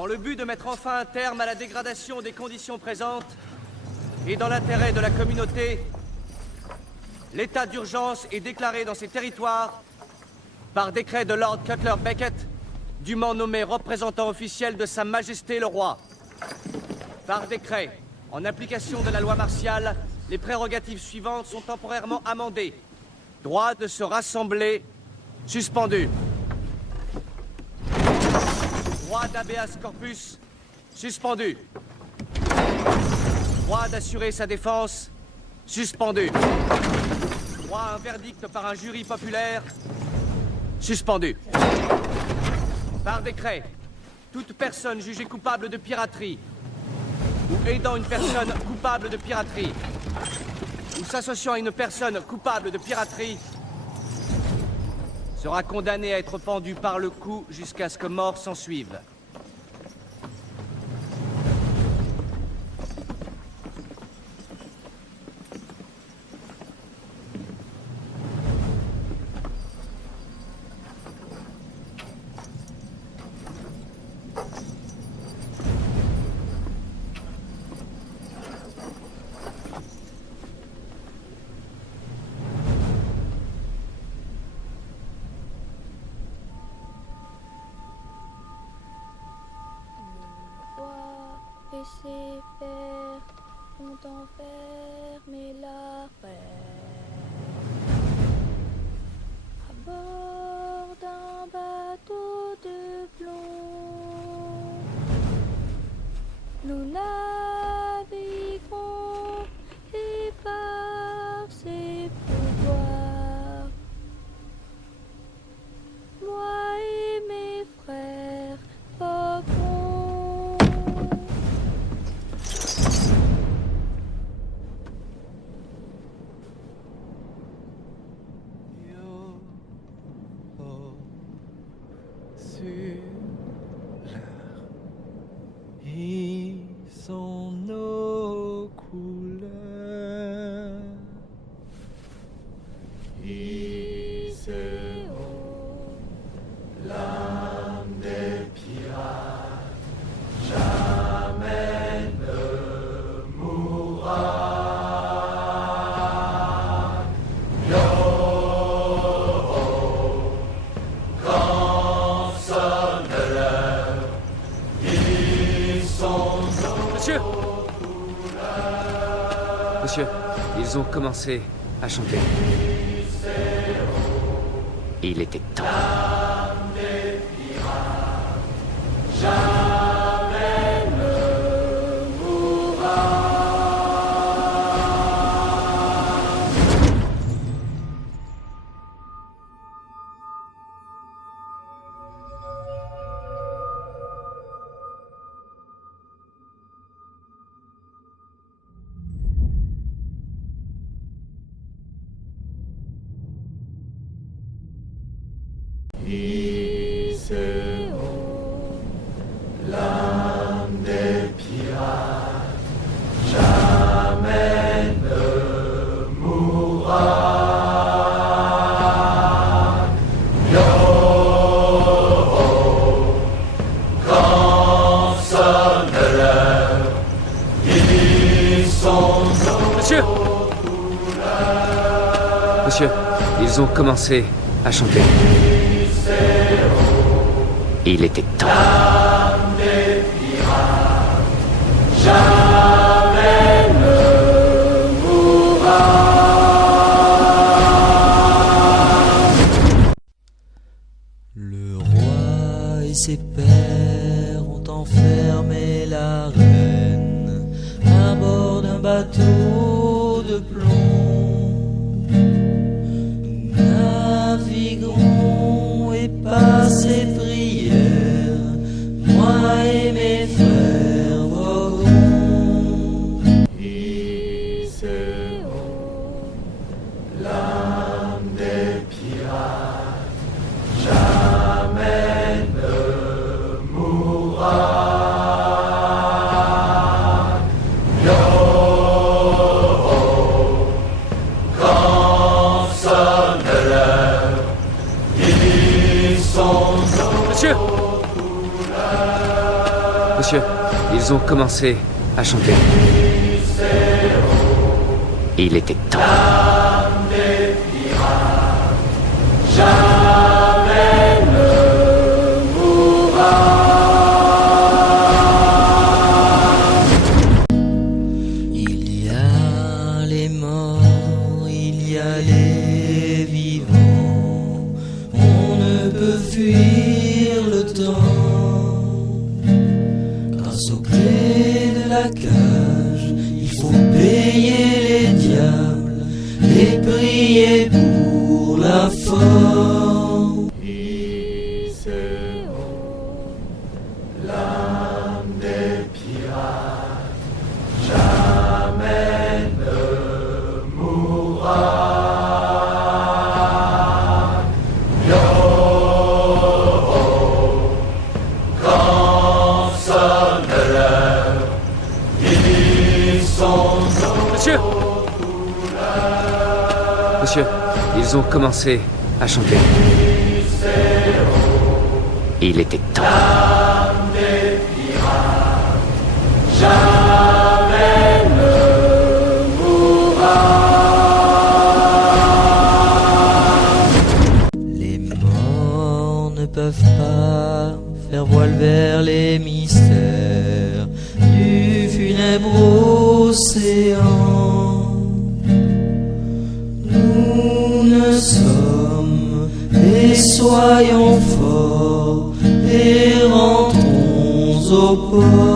Dans le but de mettre enfin un terme à la dégradation des conditions présentes et dans l'intérêt de la communauté, l'état d'urgence est déclaré dans ces territoires par décret de Lord Cutler Beckett, dûment nommé représentant officiel de Sa Majesté le Roi. Par décret, en application de la loi martiale, les prérogatives suivantes sont temporairement amendées. Droit de se rassembler, suspendu. Droit d'habeas corpus, suspendu. Droit d'assurer sa défense, suspendu. Droit à un verdict par un jury populaire, suspendu. Par décret, toute personne jugée coupable de piraterie ou aidant une personne coupable de piraterie ou s'associant à une personne coupable de piraterie sera condamnée à être pendue par le cou jusqu'à ce que mort s'ensuive. Laissez faire, ont enfermé la reine à bord d'un bateau de plomb. Nous naviguerons et par ses pouvoirs, moi et mes frères voguerons. Ils sont nos couleurs. Iseo, L'âme des pirates jamais ne mourra. Yo, quand sonne l'heure, ils sont nos Monsieur! Monsieur, ils ont commencé à chanter. Il était temps. jamais ne mourra. Iseo, l'âme des pirates jamais ne mourra. Yo, quand sonne l'heure, ils sont nos Monsieur! couleurs. Monsieur, ils ont commencé à chanter. Il était temps. L'âme des pirates jamais ne mourra. Le roi et ses pairs ont enfermé la reine à bord d'un bateau de plomb. Nous naviguerons et par ses prières, moi et mes frères voguerons. Iseo, l'âme des pirates jamais ne mourra. Yo, ils ont commencé à chanter. Il était temps. Il y a les morts, il y a les vivants. On ne peut fuir le temps. Grâce aux clés de la cage, il faut payer les diables et prier pour la forme. L'âme des pirates jamais ne mourra. Quand sonne l'heure, ils sont Monsieur! Monsieur, ils ont commencé à chanter. Il était temps. jamais ne mourra. Les morts ne peuvent pas faire voile vers les mystères du funèbre océan. Nous ne sommes et soyons forts et rentrons au port.